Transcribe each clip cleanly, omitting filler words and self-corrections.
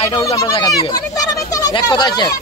Light house আমরা জায়গা দিবেন এক কথায় শেষ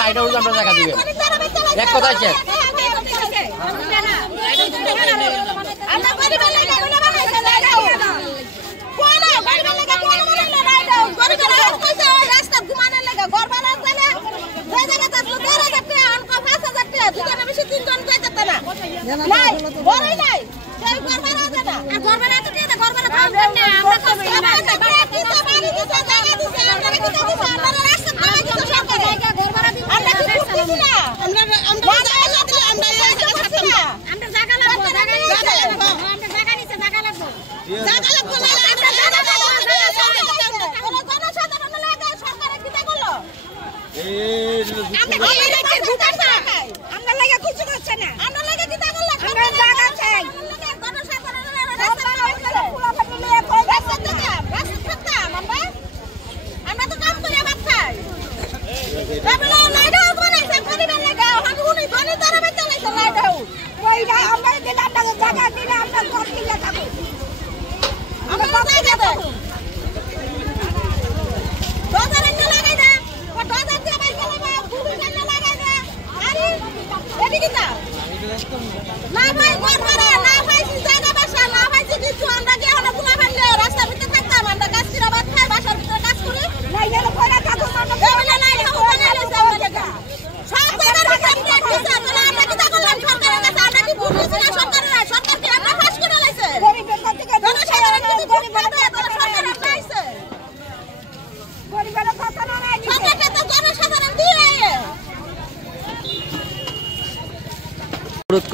লাইট হাউস আমরা জায়গা দিবেন এক কথায় শেষ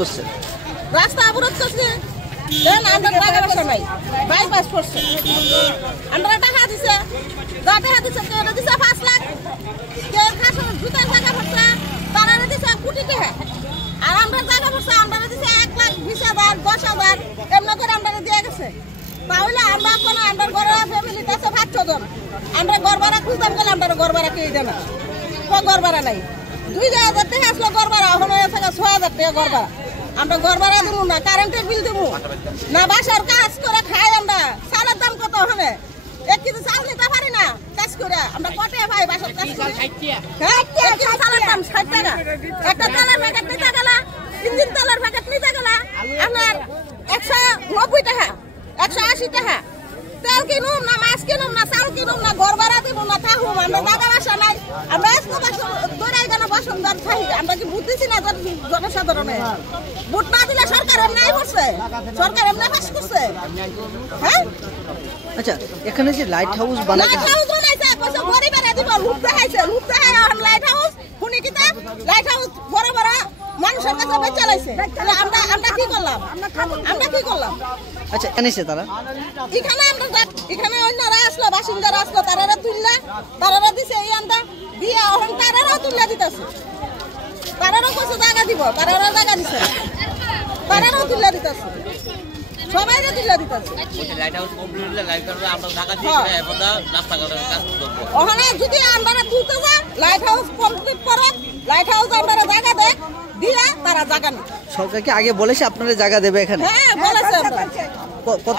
করছে? রাস্তা অবরোধ করছে, আমরা টাকা পয়সা নাই, বাইপাস করছে, আমরা টাকা দিছে, টাকা দিছে, কেউ দিছে 5 লাখ, কেউ খাসের জুতার টাকা পড়ছে, তারা দিছে কোটি টাকা, আর আমরা টাকা পড়ছে, আমরা দিছে 1,20,000, 10,000, এমন করে আমরা দিয়ে গেছে। তাহলে আমরা কোনো আমরা ঘরের ফ্যামিলিতে আছে 5-6 জন, আমরা ঘর ভাড়া খুঁজতাম গেলে আমরা ঘর ভাড়া কেউ দেয় না, ঘর ভাড়া নাই, 2,000 টাকা আসলো ঘর ভাড়া, ওখানে 6,000 টাকা ঘর ভাড়া, আমরা ঘর ভাড়া দেবো না, কারেন্টের বিল দেবো না, বাসার কাজ করে খাই, আমরা চালের দাম কত ওখানে 1 কেজি চাল নিতে পারি না কাজ করে, আমরা কটে ভাই বাসার কাজ করে, চালের দাম 60 টাকা, একটা তেলের প্যাকেট নিতে গেলে, ইঞ্জিন তেলের প্যাকেট নিতে গেলে আপনার 190 টাকা, 180 টাকা, তেল কিনুম না, মাছ কিনুম না, চাল কিনুম না, ঘর ভাড়া দিব না, থাকুম, আমরা টাকা পয়সা নাই, আমরা দৌড়াই কেন বসুন্ধর থাকি, আমরা কি ভোট দিচ্ছি না জনসাধারণে? ভোট না দিলে সরকার এমনি করছে, সরকার এমনি পাস করছে। হ্যাঁ, আচ্ছা, এখানে যে লাইট হাউস বানাইছে, কইছে গরিবেরা দিব, লুট দেখাইছে, লুট দেখায় এখন লাইট হাউস শুনি কিতা লাইট হাউস বড় বড় মানুষের কাছে বেচে লাইছে, তাহলে আমরা কি করলাম? আমরা কি করলাম? আচ্ছা, এনেছে তারা এখানে আমরা এখানে অন্যরা আসলো, বাসিন্দারা আসলো, তারারা তুললা, তারারা দিছে এই আন্দা দিয়ে, এখন তারারাও তুললা দিতেছে, তারারাও কইছে জায়গা দিব, তারারাও জায়গা দিছে, তারারাও তুললা দিতেছে, সবাই তুললা দিতেছে। ওখানে যদি আমরা তুলতে যা, লাইট হাউস কমপ্লিট করে, লাইট হাউস আমরা জায়গা দেয় দিয়ে তারা জায়গা নেই। সরকারকে আগে বলেছে আপনারা জায়গা দেবে এখানে? হ্যাঁ, বলেছে। কত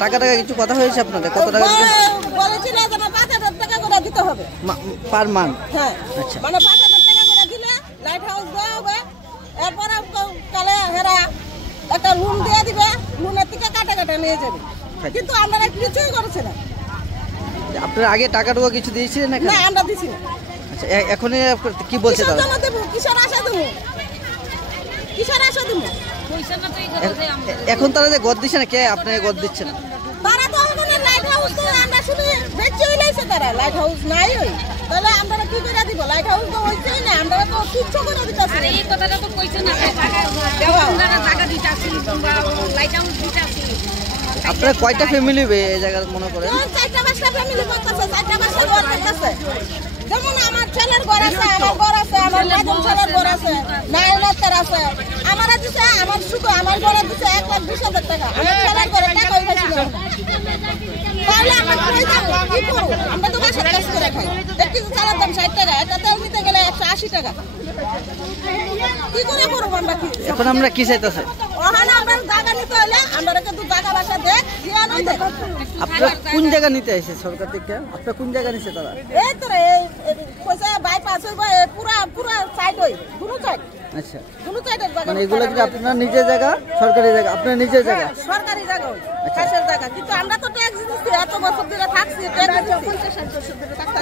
টাকা কিছু কথা হয়েছে আপনাদের? কত টাকা বলেছিল যে 5,000 টাকা করে দিতে হবে পার মান্থ? হ্যাঁ, আচ্ছা, মানে 5,000 টাকা করে দিলে লাইট হাউস দেওয়া হবে, এরপরে কালে হেরা একটা রুম দিয়ে দিবে, রুমের থেকে কাটা নিয়ে যাবে, কিন্তু আমরা কিছুই করেছি না। আপনারা আগে টাকাটুকু কিছু দিয়েছিলেন? না, আমরা দিছি না। আচ্ছা, এখন কি বলছে তারা? কিসের আশা দেবো, কিসের আশা দেবো? এখন তারা যে গদ দিচ্ছে না, কে আপনাকে গদ দিচ্ছে না? তারা তো ওখানে লাইট হাউস তো আমরা শুধু বেচেই লাইছে, তারা লাইট হাউস নাই ওই, তাহলে আমরা কি করে দিব? লাইট হাউস তো হইছেই না, আমরা তো তুচ্ছ করে দিতেছি। আরে এই কথাটা তো কইছে না, আপনারা টাকা দিতাছি তোমরা লাইট হাউস দিতাছি। আপনারা কয়টা ফ্যামিলি এই জায়গায় মনে করেন? 4-5টা ফ্যামিলি করতেছে, 4-5টা ঘর করতেছে, যেমন আমার ছেলের ঘর আছে, আমার ঘর আছে, আমার বাবুর ছেলের ঘর আছে, নাইলতার আছে, আমারা দিছে, আমার শুধু আমার ঘরে দিছে 1,20,000 টাকা, আমার ছেলের ঘরে টাকা হইছে না, তাহলে আমরা কই যাব? কি করব? আমরা তো বাসার কাজ করে খাই, 1 কেজি চালের দাম 60 টাকা, একটা তেল নিতে গেলে 180 টাকা, কি করে করব আমরা? কি এখন আমরা কি চাইতেছি? ওখানে আমরা জায়গা নিতে হলে আমরা কিন্তু জায়গা বাসা দেখ দিয়া নই দেখ। আপনারা কোন জায়গা নিতে আইছে সরকার থেকে? আপনারা কোন জায়গা নিছে তারা? এই তো কইছে বাইপাস হইব, পুরা সাইড হই, দুটো সাইড। আচ্ছা, দুটো সাইডের জায়গা, মানে এগুলো কি আপনার নিজের জায়গা, সরকারি জায়গা? আপনার নিজের জায়গা? সরকারি জায়গা, খাসের জায়গা, কিন্তু আমরা তো ট্যাক্স দিচ্ছি, এত বছর ধরে থাকছি,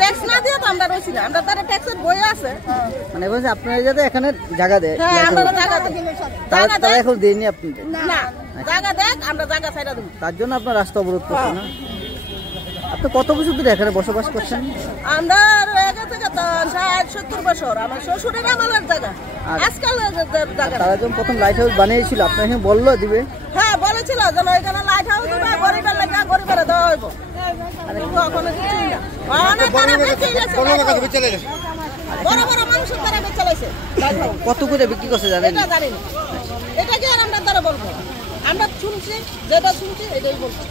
ট্যাক্স না দিয়ে তো আমরা রইছি না, আমরা তারা ট্যাক্সের বই আছে, মানে বলছে আপনারা যাতে এখানে জায়গা দেয়। হ্যাঁ, আমরা জায়গা দেই, তারা এখন দেয়নি আপনাদের? না, জায়গা দেখ, আমরা জায়গা ছাইড়া দেব, তার জন্য আপনার রাস্তা অবরোধ করছেন না? আপনি কত বছর ধরে এখানে বসবাস করছেন? আমরা আগে থেকে তো 60-70 বছর, আমার শ্বশুরের আমলের জায়গা, আজকাল জায়গা। তারা যখন প্রথম লাইট হাউস বানিয়েছিল আপনার এখানে বললো দিবে? হ্যাঁ, বলেছিল যেন এখানে লাইট হাউস দিবে, গরিবের লাগে গরিবেরা দেওয়া হইব, কোনো কিছুই না। তারা বেঁচে গেছে, বড় বড় মানুষের তারা বেঁচে গেছে। কত করে বিক্রি করছে জানেন? এটা জানি না, এটা কি আর আমরা তারা বলবো? আমরা শুনছি, যেটা শুনছি এটাই বলছি।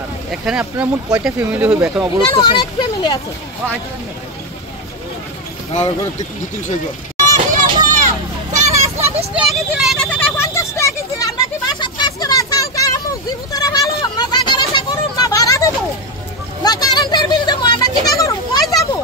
আর এখানে আপনারা মোট কয়টা ফ্যামিলি হবে এখন অবরোধ করছেন? অনেক ফ্যামিলি আছে, আর করে 2-300 জন। চাল আসলো 20 টাকা কেজি, হয়ে গেছে 50 টাকা কেজি, আমরা কি বাসার কাজ করে চাল খাবো? জীবিতরা ভালো না, টাকা পয়সা করুন না, ভাড়া দেবো না, কারেন্টের বিল দেবো, আমরা কি করব? কই যাবো?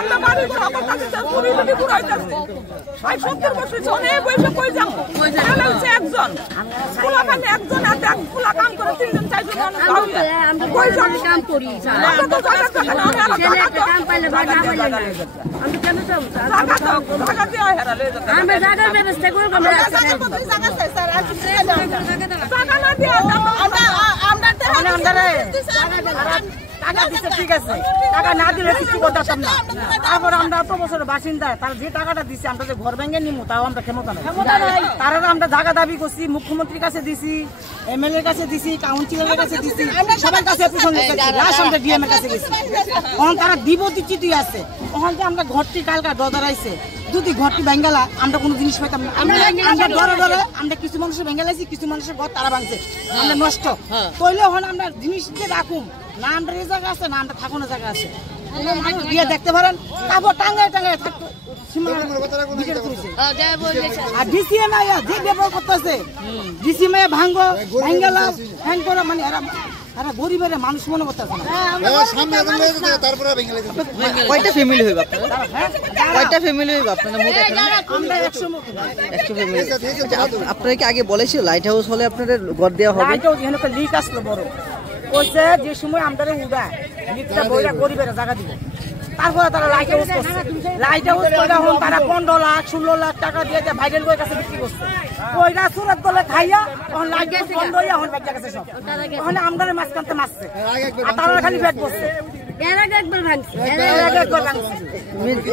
আমরা বাড়ি ঘর আমার কাছে পুরি পুরি পুরাইতাছে 70 বছর জনে বসে কই যাব হচ্ছে একজন পোলা কানে একজন আর এক পোলা কাম করে তিনজন চারজন আমরা কই জানি কাম করি আমরা তো ছেলে একটা কাম পাইলে বা না পাইলে না আমরা কেন যাব টাকা দেওয়া হারালে আমরা জায়গার ব্যবস্থা করব আমরা টাকা না দেওয়া আমরা টাকা দিচ্ছে ঠিক আছে, টাকা না দিলে কিছু করতাম না। তারপর আমরা এত বছরের বাসিন্দা, তার যে টাকাটা দিচ্ছে আমরা যে ঘর ভেঙে নিমু তাও আমরা ক্ষমতা নাই। তারা আমরা জায়গা দাবি করছি, মুখ্যমন্ত্রীর কাছে দিছি, এমএলএর কাছে দিছি, কাউন্সিলরের কাছে দিছি, সবার কাছে লাস্ট আমরা ডিএম এর কাছে গেছি। তখন তারা দিব চিঠি আছে, তখন যে আমরা ঘরটি কালকা দদারাইছে, যদি ঘরটি ভেঙ্গালা আমরা কোনো জিনিস পাইতাম না। আমরা ডরে ডরে আমরা কিছু মানুষের ভেঙ্গালাইছি, কিছু মানুষের ঘর তারা ভাঙছে, আমরা নষ্ট তৈলে হন আমরা জিনিস দিয়ে রাখুম না, আমরা এই জায়গা আছে না আমরা থাকুন জায়গা আছে, মানুষ গিয়ে দেখতে পারেন কাপড় টাঙ্গায় টাঙ্গায় থাকতো। আর ডিসিএম যে ব্যবহার করতেছে, ডিসিএম ভাঙ্গো ভাঙ্গালা হ্যাং করা, মানে এরা গরিবের মানুষ মনে করতেছে না। কয়টা ফ্যামিলি হইব আপনারা? কয়টা ফ্যামিলি হইব আপনারা? মোট আমরা 100 ফ্যামিলি। আপনারা কি আগে বলেছিল লাইট হাউস হলে আপনাদের ঘর দেওয়া হবে? লাইট হাউস এখানে লিক আসলো বড়, কইছে যে সময় আমাদের উড়ায় লিকটা বইরা গরিবের জায়গা দিব, তারপরে তারা লাইট হাউস করছে। লাইট হাউস কইরা হন তারা 15 লাখ 16 লাখ টাকা দিয়ে ভাইরাল বইয়ের কাছে বিক্রি করছে। কইরা সুরত দলে খাইয়া তখন লাইট হাউস বন্ধ হইয়া হন ব্যাগ গেছে সব, ওখানে আমদারে মাছ কানতে মারছে আর তারা খালি ব্যাগ বসছে। এর আগে একবার ভাঙছে,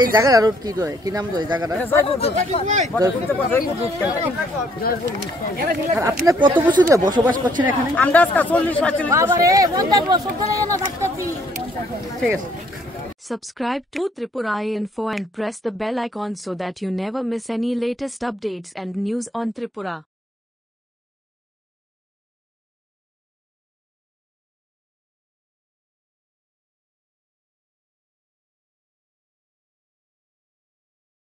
এই জায়গার রোড কি নাম তো এই জায়গাটা? আপনারা কত বছর ধরে বসবাস করছেন এখানে? আমরা আজকে 40-45 বছর ঠিক আছে। Subscribe to Tripura Info and press the bell icon so that you never miss any latest updates and news on Tripura.